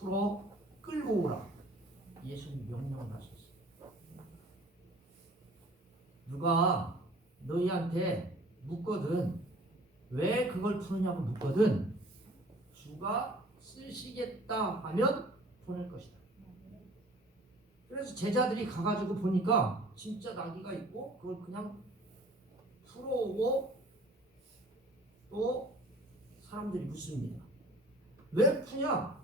풀어 끌고 오라. 예수님 명령을 하셨어요. 누가 너희한테 묻거든 왜 그걸 푸느냐고 묻거든 주가 쓰시겠다 하면 보낼 것이다. 그래서 제자들이 가가지고 보니까 진짜 나귀가 있고 그걸 그냥 풀어오고 또 사람들이 묻습니다. 왜 푸냐?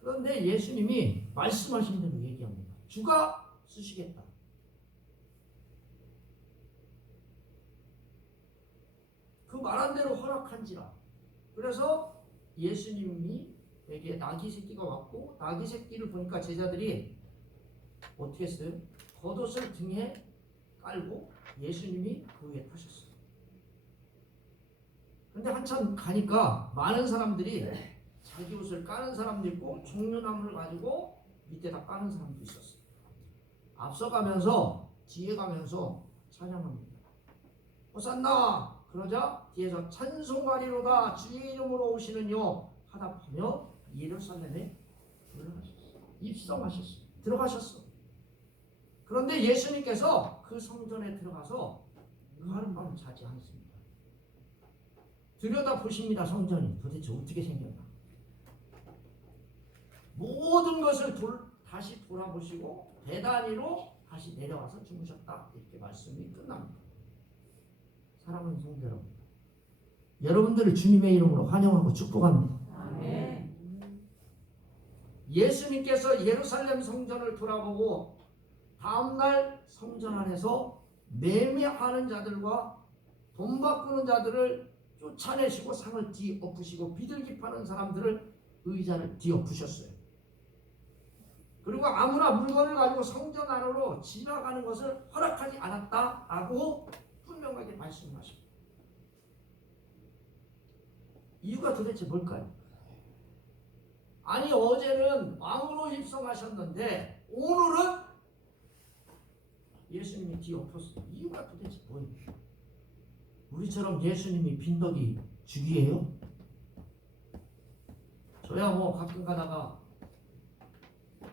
그런데 예수님이 말씀하신 대로 얘기합니다. 주가 쓰시겠다. 그 말한 대로 허락한지라. 그래서 예수님이 에게 나귀 새끼가 왔고 나귀 새끼를 보니까 제자들이 어떻게 했어요? 겉옷을 등에 깔고 예수님이 그 위에 타셨어요. 근데 한참 가니까 많은 사람들이 자기 옷을 까는 사람도 있고 종려나무를 가지고 밑에다 까는 사람도 있었어요. 앞서가면서 뒤에 가면서 찬양합니다. 호산나! 그러자 뒤에서 찬송하리로다 주의 이름으로 오시는요 하답하며 예루살렘에 들어가셨어요. 입성하셨어요. 들어가셨어. 그런데 예수님께서 그 성전에 들어가서 그 하룻밤 자지 않습니다. 들여다 보십니다. 성전이 도대체 어떻게 생겼나. 모든 것을 다시 돌아보시고 배단위로 다시 내려와서 주무셨다. 이렇게 말씀이 끝납니다. 사랑하는 성도 여러분, 여러분들을 주님의 이름으로 환영하고 축복합니다. 아멘. 예수님께서 예루살렘 성전을 돌아보고 다음날 성전 안에서 매매하는 자들과 돈 바꾸는 자들을 쫓아내시고 상을 뒤엎으시고 비둘기 파는 사람들을 의자를 뒤엎으셨어요. 그리고 아무나 물건을 가지고 성전 안으로 지나가는 것을 허락하지 않았다라고 분명하게 말씀하십니다. 이유가 도대체 뭘까요? 아니 어제는 왕으로 입성하셨는데 오늘은 예수님이 뒤엎었어요. 이유가 도대체 뭐예요? 우리처럼 예수님이 빈덕이 죽이에요? 저야 뭐 가끔 가다가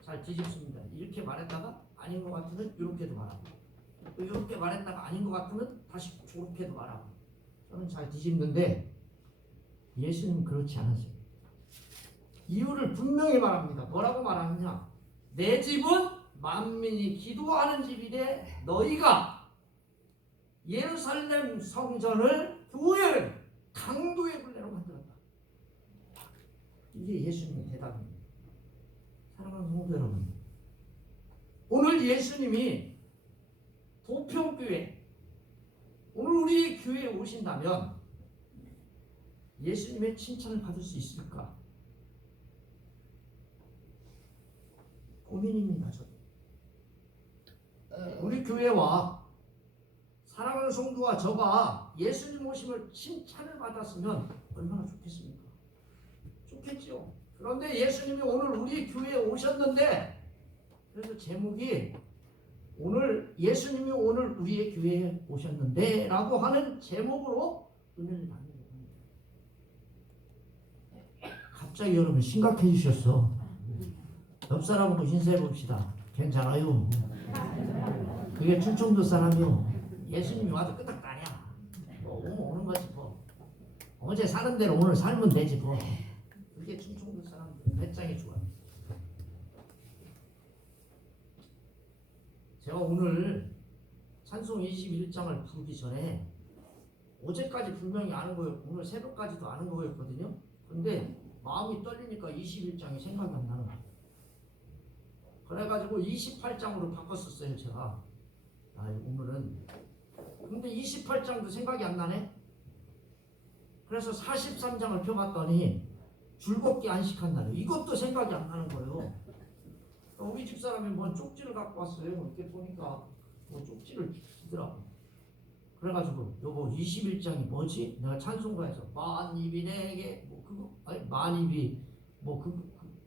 잘 뒤집습니다. 이렇게 말했다가 아닌 것 같으면 이렇게도 말하고 또 이렇게 말했다가 아닌 것 같으면 다시 저렇게도 말하고 저는 잘 뒤집는데 예수님은 그렇지 않으세요. 이유를 분명히 말합니다. 뭐라고 말하느냐? 내 집은 만민이 기도하는 집이되 너희가 예루살렘 성전을 교회를 강도의 굴레로 만들었다. 이게 예수님의 대답입니다. 사랑하는 성도 여러분, 오늘 예수님이 도평교회, 오늘 우리 교회에 오신다면 예수님의 칭찬을 받을 수 있을까? 고민입니다. 저도. 우리 교회와 사랑하는 성도와 저가 예수님 오심을 칭찬을 받았으면 얼마나 좋겠습니까? 좋겠죠. 그런데 예수님이 오늘 우리 교회에 오셨는데 그래서 제목이 오늘 예수님이 오늘 우리의 교회에 오셨는데 라고 하는 제목으로 은혜를 받는 겁니다. 갑자기 여러분 심각해지셨어. 옆 사람하고 인사해 봅시다. 괜찮아요? 그게 충청도 사람이요. 예수님이 와도 끄떡다냐. 뭐 오는 거지 뭐. 어제 사는 대로 오늘 살면 되지 뭐. 그게 충청도 사람들 배짱이 좋아. 제가 오늘 찬송 21장을 부르기 전에 어제까지 분명히 아는 거였고 오늘 새벽까지도 아는 거였거든요. 근데 마음이 떨리니까 21장이 생각이 안 나는 거예요. 그래가지고 28장으로 바꿨었어요 제가. 오늘은. 근데 28장도 생각이 안 나네. 그래서 43장을 펴봤더니 줄걷기 안식한 날 이것도 생각이 안 나는 거예요. 우리 집사람이 뭔 쪽지를 갖고 왔어요. 이렇게 보니까 뭐 쪽지를 주더라고. 그래가지고 요거 21장이 뭐지? 내가 찬송가에서 만입이 내게 뭐 그거 아니 만입이 뭐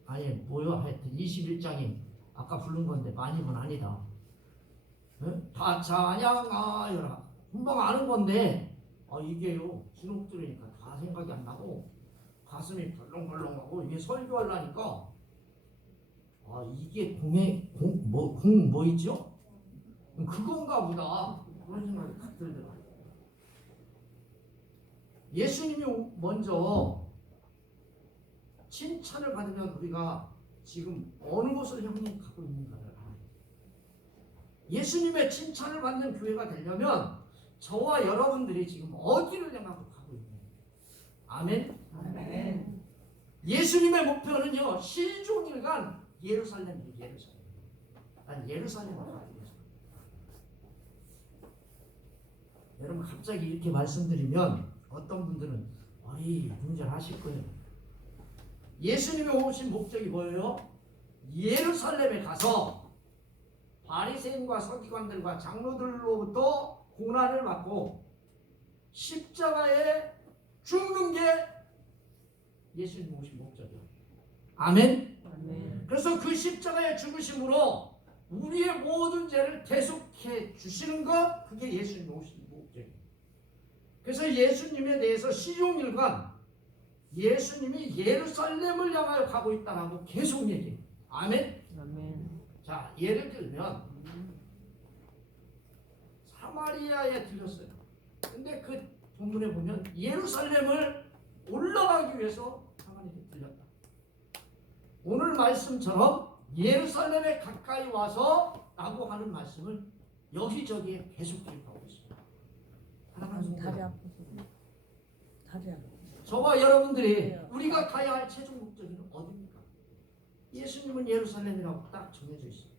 아니 뭐요? 하여튼 21장이 아까 부른 건데 만입은 아니다. 네? 다 찬양하여라. 금방 아는 건데 이게요 주눅 들으니까 다 생각이 안 나고 가슴이 벌렁벌렁하고 이게 설교하려니까 이게 뭐 있죠? 그건가 보다 그런 생각이 딱 들더라고요. 예수님이 먼저 칭찬을 받으면 우리가 지금 어느 곳을 향해 가고 있는가를 알아요. 예수님의 칭찬을 받는 교회가 되려면 저와 여러분들이 지금 어디를 향하고 가고 있는가. 아멘? 아멘. 예수님의 목표는요, 실종일간 예루살렘이에요. 예루살렘. 난 예루살렘을 가기 위해서. 여러분 갑자기 이렇게 말씀드리면 어떤 분들은 문절하실 거예요. 예수님이 오신 목적이 뭐예요? 예루살렘에 가서 바리새인과 서기관들과 장로들로부터 고난을 받고 십자가에 죽는 게 예수님 오신 목적이에요. 아멘? 아멘. 그래서 그 십자가의 죽으심으로 우리의 모든 죄를 대속해 주시는 것, 그게 예수님 오신 목적이에요. 그래서 예수님에 대해서 시종일관 예수님이 예루살렘을 향하여 가고 있다고 계속 얘기해요. 아멘? 아멘. 자, 예를 들면 사마리아에 들렸어요. 근데 그 본문에 보면 예루살렘을 올라가기 위해서 사마리아에 들렸다. 오늘 말씀처럼 예루살렘에 가까이 와서 라고 하는 말씀을 여기저기에 계속 기록하고 있습니다. 사랑하는 다리 성도, 아프시네. 다리 아프. 저와 여러분들이 우리가 가야 할 최종 목적은 어디입니까? 예수님은 예루살렘이라고 딱 정해져 있어요.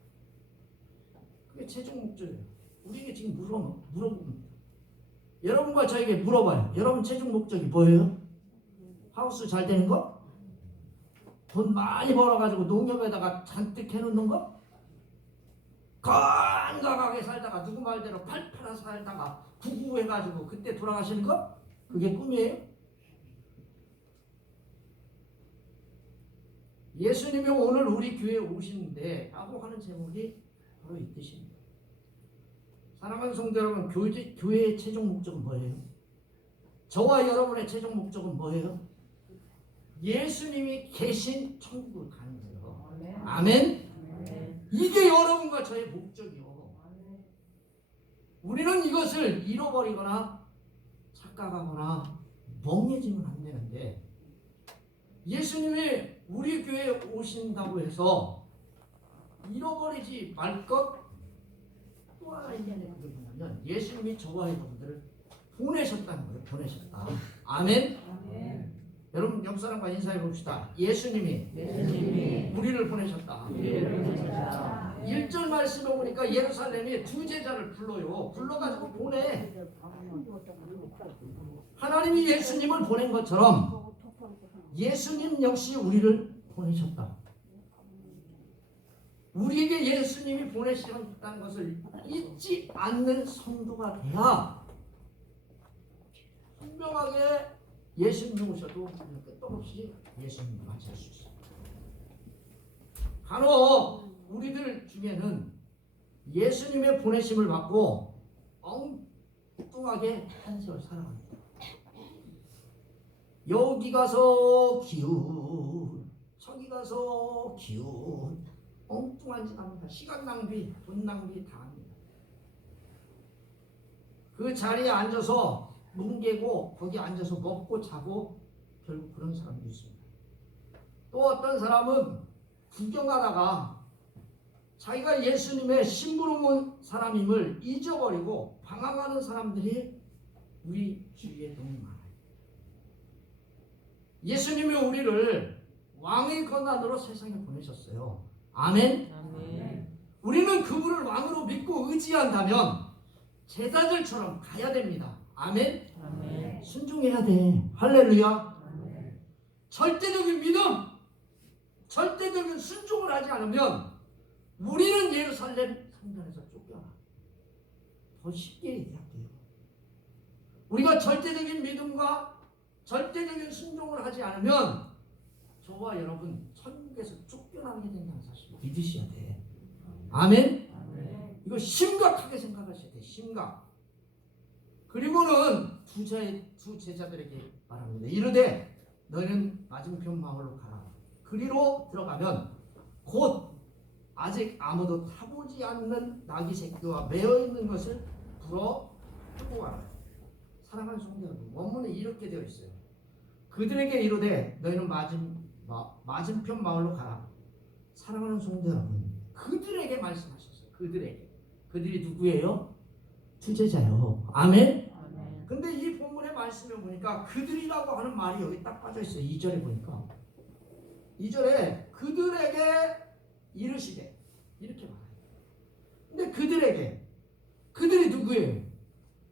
그게 최종 목적이에요. 우리에게 지금 물어봅니다. 여러분과 저에게 물어봐요. 여러분 최종 목적이 뭐예요? 하우스 잘 되는 거? 돈 많이 벌어가지고 농협에다가 잔뜩 해놓는 거? 건강하게 살다가 누구 말대로 팔팔아 살다가 구구해가지고 그때 돌아가시는 거? 그게 꿈이에요? 예수님이 오늘 우리 교회에 오시는데 라고 하는 제목이 바로 이 뜻입니다. 사랑하는 성도 여러분, 교회의 최종 목적은 뭐예요? 저와 여러분의 최종 목적은 뭐예요? 예수님이 계신 천국을 가는 거예요. 아멘? 아멘. 이게 여러분과 저의 목적이요. 우리는 이것을 잃어버리거나 착각하거나 멍해지면 안 되는데, 예수님이 우리 교회에 오신다고 해서 잃어버리지 말 것. 또 하나 있는데 그게 뭐냐면 예수님이 저와 여러분들을 보내셨다는 거예요. 보내셨다. 아멘? 아멘. 여러분 옆 사람과 인사해 봅시다. 예수님이 우리를 보내셨다. 1절 말씀에 보니까 예루살렘이 두 제자를 불러요. 불러가지고 보내. 하나님이 예수님을 보낸 것처럼 예수님 역시 우리를 보내셨다. 우리에게 예수님이 보내셨다는 것을 잊지 않는 성도가 돼야 분명하게 예수님 오셔도 끝없이 예수님을 맞이할 수 있어요. 간혹 우리들 중에는 예수님의 보내심을 받고 엉뚱하게 한 세월 살아갑니다. 여기 가서 기운, 저기 가서 기운, 엉뚱한 짓 합니다. 시간 낭비, 돈 낭비 다 합니다. 그 자리에 앉아서 뭉개고 거기 앉아서 먹고 자고 결국 그런 사람도 있습니다. 또 어떤 사람은 구경하다가 자기가 예수님의 심부름 온 사람임을 잊어버리고 방황하는 사람들이 우리 주위에 너무 많아요. 예수님이 우리를 왕의 권한으로 세상에 보내셨어요. 아멘? 아멘. 우리는 그분을 왕으로 믿고 의지한다면 제자들처럼 가야 됩니다. 아멘? 아멘. 순종해야 돼. 할렐루야. 아멘. 절대적인 믿음, 절대적인 순종을 하지 않으면 우리는 예루살렘 성전에서 쫓겨나. 더 쉽게 얘기할게요. 우리가 절대적인 믿음과 절대적인 순종을 하지 않으면 저와 여러분 천국에서 쫓겨나게 된다는 사실을 믿으셔야 돼. 아멘? 아멘. 이거 심각하게 생각하셔야 돼. 심각. 그리고는 두 제자들에게 말합니다. 이르되 너희는 맞은편 마을로 가라. 그리로 들어가면 곧 아직 아무도 타보지 않는 나귀 새끼와 매어 있는 것을 불어 끌고 가라. 사랑하는 성도 여러분, 원문에 이렇게 되어 있어요. 그들에게 이르되 너희는 맞은편 마을로 가라. 사랑하는 성도 여러분, 그들에게 말씀하셨어요. 그들이 누구예요? 투제자요. 아멘. 아멘. 근데 이 본문의 말씀에 보니까 그들이라고 하는 말이 여기 딱 빠져 있어요. 2절에 보니까 2절에 그들에게 이르시되 이렇게 말해요. 근데 그들이 누구예요?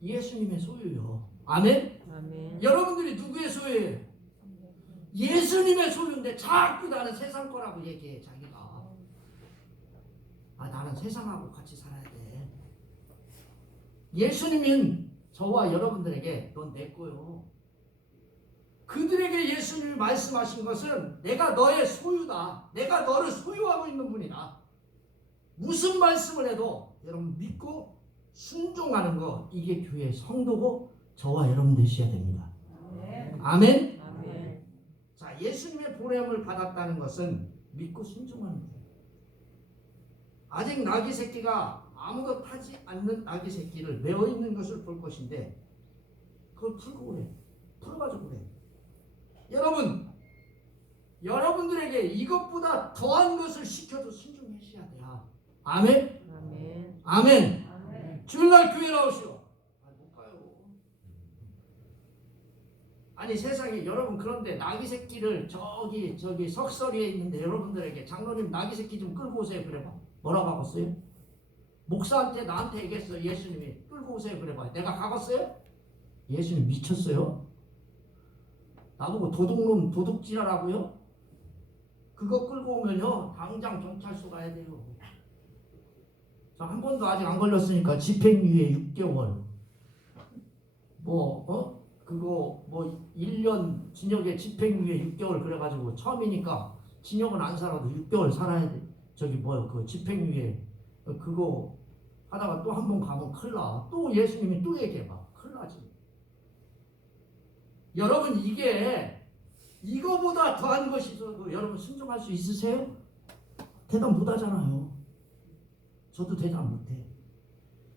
예수님의 소유요. 아멘. 아멘. 여러분들이 누구의 소유예요? 예수님의 소유인데 자꾸 나는 세상 거라고 얘기해. 자기가 나는 세상하고 같이 살아야 돼. 예수님은 저와 여러분들에게 넌 내 거요. 그들에게 예수님이 말씀하신 것은 내가 너의 소유다. 내가 너를 소유하고 있는 분이다. 무슨 말씀을 해도 여러분 믿고 순종하는 거, 이게 교회의 성도고 저와 여러분 되셔야 됩니다. 아멘. 아멘. 자, 예수님의 보냄을 받았다는 것은 믿고 순종하는 거예요. 아직 나귀 새끼가 아무도 타지 않는 나귀 새끼를 메어 있는 것을 볼 것인데 그걸 풀고 그래. 풀어가지고 그래. 여러분들에게 이것보다 더한 것을 시켜도 순종하셔야 돼요. 아멘. 아멘. 아멘. 아멘. 주일날 교회 나오시오. 못 가요. 아니 세상에 여러분, 그런데 나귀 새끼를 저기 석서리에 있는데 여러분들에게 장로님 나귀 새끼 좀 끌고 오세요 그래봐. 뭐라고 하겠어요? 목사한테 나한테 얘기했어요. 예수님이 끌고 오세요 그래봐. 내가 가겠어요? 예수님 미쳤어요? 나보고 도둑놈 도둑질하라고요? 그거 끌고 오면요 당장 경찰서 가야 돼요. 저 한 번도 아직 안 걸렸으니까 집행유예 6개월 그거 1년 징역에 집행유예 6개월 그래가지고 처음이니까 징역은 안 살아도 6개월 살아야 돼. 그 집행유예 그거 하다가 또 한 번 가면 큰일 나. 또 예수님이 또 얘기해봐. 큰일 나지. 여러분, 이게 이거보다 더한 것이 있어도 여러분 순종할 수 있으세요? 대답 못 하잖아요. 저도 대답 못해.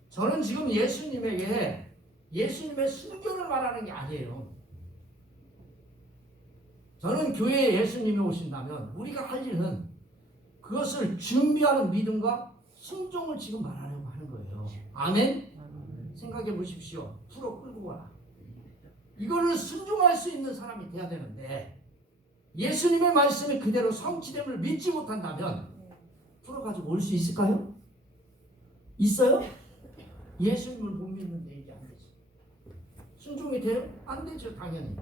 저는 지금 예수님에게 예수님의 순교를 말하는 게 아니에요. 저는 교회에 예수님이 오신다면 우리가 할 일은 그것을 준비하는 믿음과 순종을 지금 말하려고 하는 거예요. 아멘? 생각해 보십시오. 풀어 끌고 와라. 이거를 순종할 수 있는 사람이 돼야 되는데 예수님의 말씀이 그대로 성취됨을 믿지 못한다면 풀어가지고 올 수 있을까요? 있어요? 예수님을 못 믿는데 이게 안 되죠. 순종이 돼요? 안 되죠. 당연히.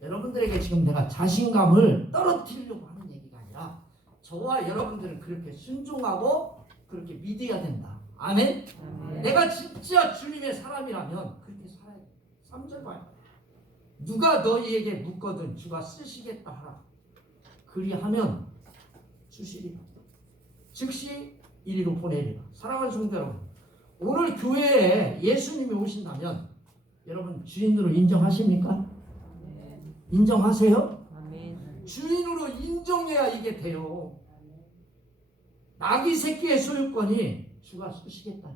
여러분들에게 지금 내가 자신감을 떨어뜨리려고 하는 얘기가 아니라 저와 여러분들은 그렇게 순종하고 그렇게 믿어야 된다. 아멘? 아멘. 내가 진짜 주님의 사람이라면 그렇게 살아야 돼. 3절 봐요. 누가 너희에게 묻거든 주가 쓰시겠다 하라. 그리하면 주시리라. 즉시 이리로 보내리라. 사랑하는 성도 여러분, 오늘 교회에 예수님이 오신다면 여러분 주인으로 인정하십니까? 인정하세요? 아멘. 주인으로 인정해야 이게 돼요. 나귀 새끼의 소유권이 주가 쓰시겠다.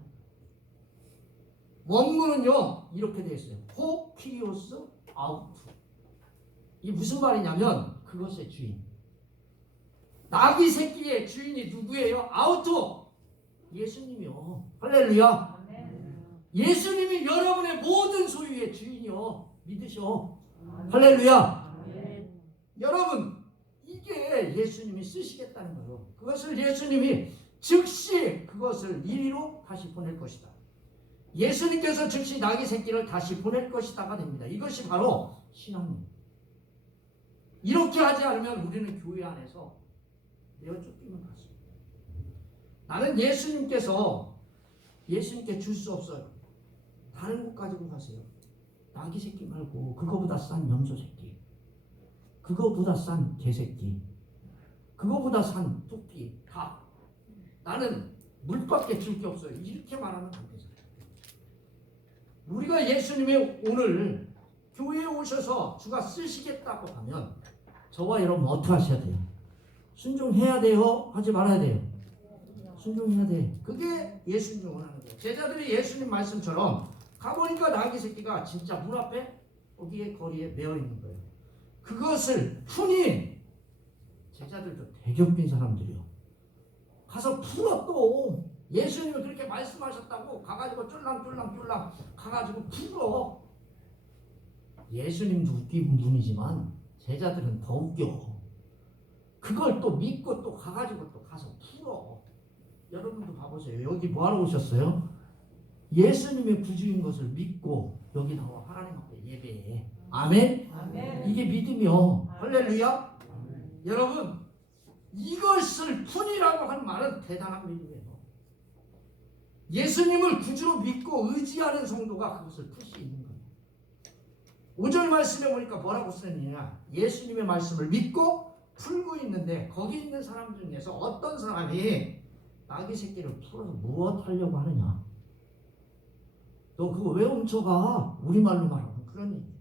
원문은요 이렇게 되어 있어요. 호 키리오스 아우트. 이게 무슨 말이냐면 그것의 주인. 나귀 새끼의 주인이 누구예요? 아우트. 예수님이요. 할렐루야. 예수님이 여러분의 모든 소유의 주인이요. 믿으셔. 할렐루야. 아멘. 여러분, 이게 예수님이 쓰시겠다는 거예요. 그것을 예수님이 즉시 그것을 이리로 다시 보낼 것이다. 예수님께서 즉시 나귀 새끼를 다시 보낼 것이다가 됩니다. 이것이 바로 신앙입니다. 이렇게 하지 않으면 우리는 교회 안에서 내어 쫓기는 것입니다. 나는 예수님께 줄 수 없어요. 다른 곳 가지고 가세요. 나귀 새끼 말고 그거보다 싼 염소 새끼, 그거보다 싼 개새끼, 그거보다 싼 토끼, 다. 나는 물밖에 줄 게 없어요. 이렇게 말하면 안 되잖아요. 우리가 예수님의 오늘 교회에 오셔서 주가 쓰시겠다고 하면 저와 여러분 어떻게 하셔야 돼요? 순종해야 돼요? 하지 말아야 돼요? 순종해야 돼. 그게 예순종을 하는 거예요. 제자들이 예수님 말씀처럼 가보니까 나귀 새끼가 진짜 문 앞에 거기에 거리에 매어 있는 거예요. 그것을 푼이 제자들도 되게 웃긴 사람들이요. 가서 풀어 또. 예수님이 그렇게 말씀하셨다고 가가지고 쫄랑쫄랑 가가지고 풀어. 예수님도 웃긴 분이지만 제자들은 더 웃겨. 그걸 또 믿고 또 가가지고 또 가서 풀어. 여러분도 봐보세요. 여기 뭐하러 오셨어요? 예수님의 구주인 것을 믿고 여기 나와 하나님 앞에 예배해. 아멘? 아멘. 이게 믿음이요. 할렐루야. 여러분, 이것을 푼이라고 하는 말은 대단한 믿음이에요. 예수님을 구주로 믿고 의지하는 성도가 그것을 풀 수 있는 거예요. 5절 말씀에 보니까 뭐라고 쓰느냐? 예수님의 말씀을 믿고 풀고 있는데 거기 있는 사람 중에서 어떤 사람이 나귀 새끼를 풀어서 무엇 하려고 하느냐? 너 그거 왜 훔쳐가? 우리말로 말하면 그런 얘기.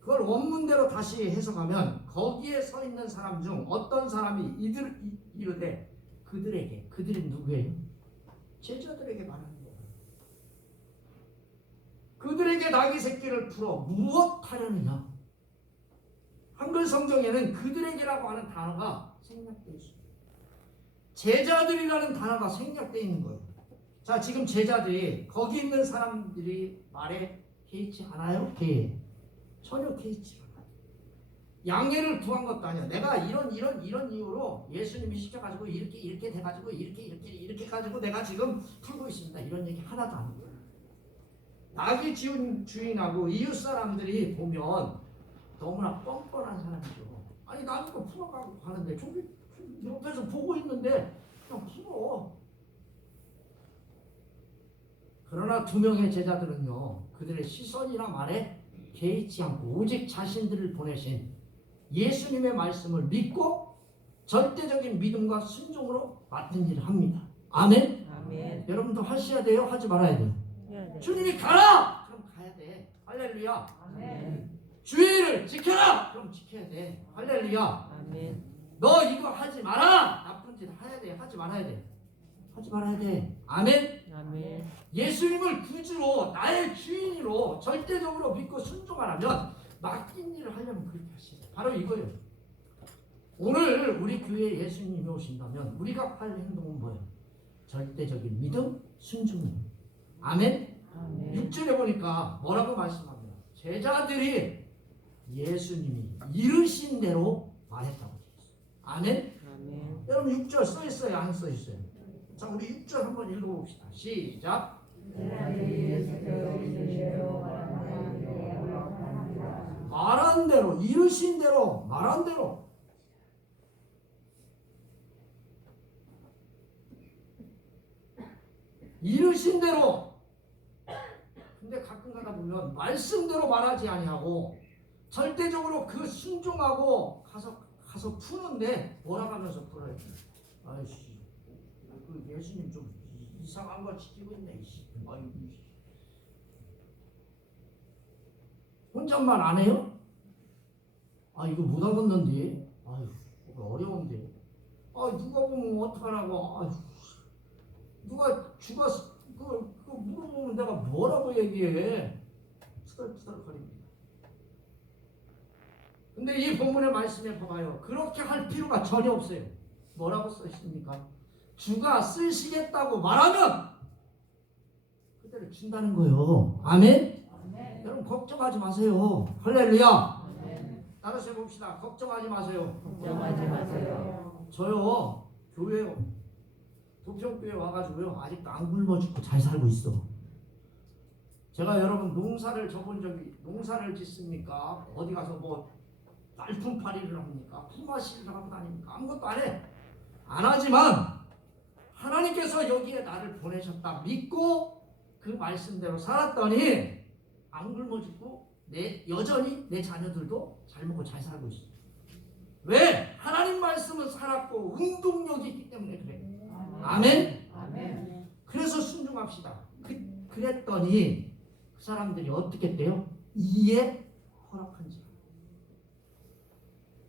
그걸 원문대로 다시 해석하면 거기에 서 있는 사람 중 어떤 사람이 이르되 그들에게, 그들이 누구예요? 제자들에게 말하는 거예요. 그들에게 나귀 새끼를 풀어 무엇 하려느냐? 한글 성경에는 그들에게라고 하는 단어가 생략되어 있습니다. 제자들이라는 단어가 생략되어 있는 거예요. 자, 지금 제자들이 거기 있는 사람들이 말에 개의치 않아요? 전혀 개의치 않아요. 양해를 구한 것도 아니야. 내가 이런 이유로 예수님이 시켜가지고 이렇게 돼가지고 이렇게 가지고 내가 지금 풀고 있습니다. 이런 얘기 하나도 안 해요. 나귀 주인하고 이웃 사람들이 보면 너무나 뻔뻔한 사람이죠. 아니 나는 거 풀어가고 가는데 저기 옆에서 보고 있는데 그냥 풀어. 그러나 두 명의 제자들은요, 그들의 시선이나 말에 개의치 않고 오직 자신들을 보내신 예수님의 말씀을 믿고 절대적인 믿음과 순종으로 맡은 일을 합니다. 아멘? 아멘. 여러분도 하셔야 돼요? 하지 말아야 돼요? 네. 주님이 가라! 그럼 가야 돼. 할렐루야. 아멘. 주의를 지켜라! 그럼 지켜야 돼. 할렐루야. 아멘. 너 이거 하지 마라! 나쁜 짓 해야 돼. 하지 말아야 돼. 하지 말아야 돼. 아멘? 아멘. 예수님을 구주로 나의 주인으로 절대적으로 믿고 순종하라면 맡긴 일을 하려면 그렇게 하시죠. 바로 이거예요. 오늘 우리 교회에 예수님이 오신다면 우리가 할 행동은 뭐예요? 절대적인 믿음, 순종이에요. 아멘? 아멘. 6절에 보니까 뭐라고 말씀합니다. 제자들이 예수님이 이르신 대로 말했다고 되어 있어요. 아멘? 아멘. 여러분 6절 써 있어요? 안 써 있어요? 자, 우리 6절 한번 읽어봅시다. 시작. 말한 대로, 이르신 대로, 말한 대로. 이르신 대로. 근데 가끔 가다 보면 말씀대로 말하지 아니하고 절대적으로 그 순종하고 가서 푸는데 몰아가면서 풀어요. 아이씨, 그 예수님 좀 이상한 거 지키고 있네. 아이고. 혼잣말 안 해요? 아 이거 못 알겠는데. 아유 어려운데. 아 누가 보면 어떡하라고. 아유 누가 죽었어. 그거 물어보면 내가 뭐라고 얘기해. 투덜투덜거립니다. 근데 이 본문의 말씀에 봐봐요. 그렇게 할 필요가 전혀 없어요. 뭐라고 써 있습니까? 주가 쓰시겠다고 말하면 그대로 준다는 거예요. 아멘? 아멘. 여러분 걱정하지 마세요. 할렐루야. 아멘. 따라서 해봅시다. 걱정하지 마세요. 걱정하지 마세요. 저요 교회요 도평교회 와가지고요 아직도 안 굶어 죽고 잘 살고 있어. 제가 여러분 농사를 짓습니까? 어디 가서 뭐 날품팔이를 합니까? 품앗이를 하고 다닙니까? 아무것도 안 해. 안 하지만 하나님께서 여기에 나를 보내셨다 믿고 그 말씀대로 살았더니 안 굶어 죽고 여전히 내 자녀들도 잘 먹고 잘 살고 있어. 왜? 하나님 말씀은 살았고 운동력이 있기 때문에 그래. 아멘? 아멘. 그래서 순종합시다. 그랬더니 그 사람들이 어떻게 했대요? 이에 허락한지라.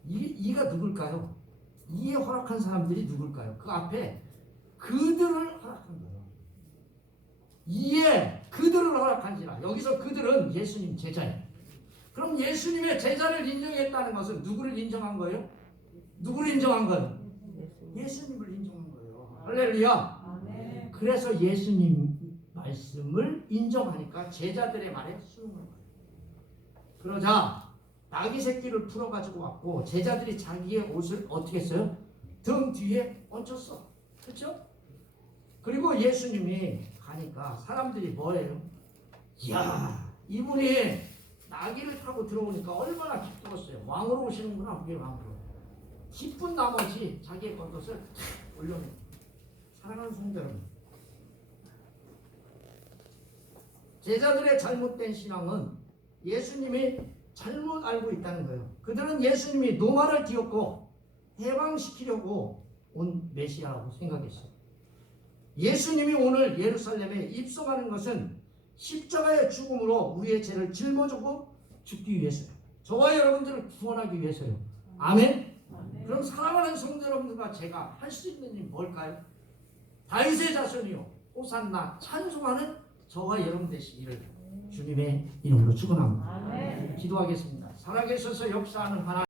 이가 누굴까요? 이에 허락한 사람들이 누굴까요? 그 앞에 그들을 허락한 거예요. 이에 그들을 허락한지라. 여기서 그들은 예수님 제자예요. 그럼 예수님의 제자를 인정했다는 것은 누구를 인정한 거예요? 누구를 인정한 거예요? 예수님을 인정한 거예요. 할렐루야. 아멘. 그래서 예수님 말씀을 인정하니까 제자들의 말에 순응한 거예요. 그러자 나귀 새끼를 풀어가지고 왔고 제자들이 자기의 옷을 어떻게 했어요? 등 뒤에 얹혔어. 그렇죠? 그리고 예수님이 가니까 사람들이 뭐예요? 이야, 이분이 나귀를 타고 들어오니까 얼마나 기쁘겠어요. 왕으로 오시는구나. 우리 왕으로. 기쁜 나머지 자기의 겉옷을 탁 올려놓고. 사랑하는 성도 여러분, 제자들의 잘못된 신앙은 예수님이 잘못 알고 있다는 거예요. 그들은 예수님이 노마를 띄웠고 해방시키려고 온 메시아라고 생각했어요. 예수님이 오늘 예루살렘에 입성하는 것은 십자가의 죽음으로 우리의 죄를 짊어지고 죽기 위해서요. 저와 여러분들을 구원하기 위해서요. 아멘? 아멘. 그럼 사랑하는 성도 여러분들과 제가 할 수 있는 일이 뭘까요? 다윗의 자손이요 호산나 찬송하는 저와 여러분 되시기를 주님의 이름으로 축원합니다. 아멘. 기도하겠습니다. 살아계셔서 역사하는 하나님,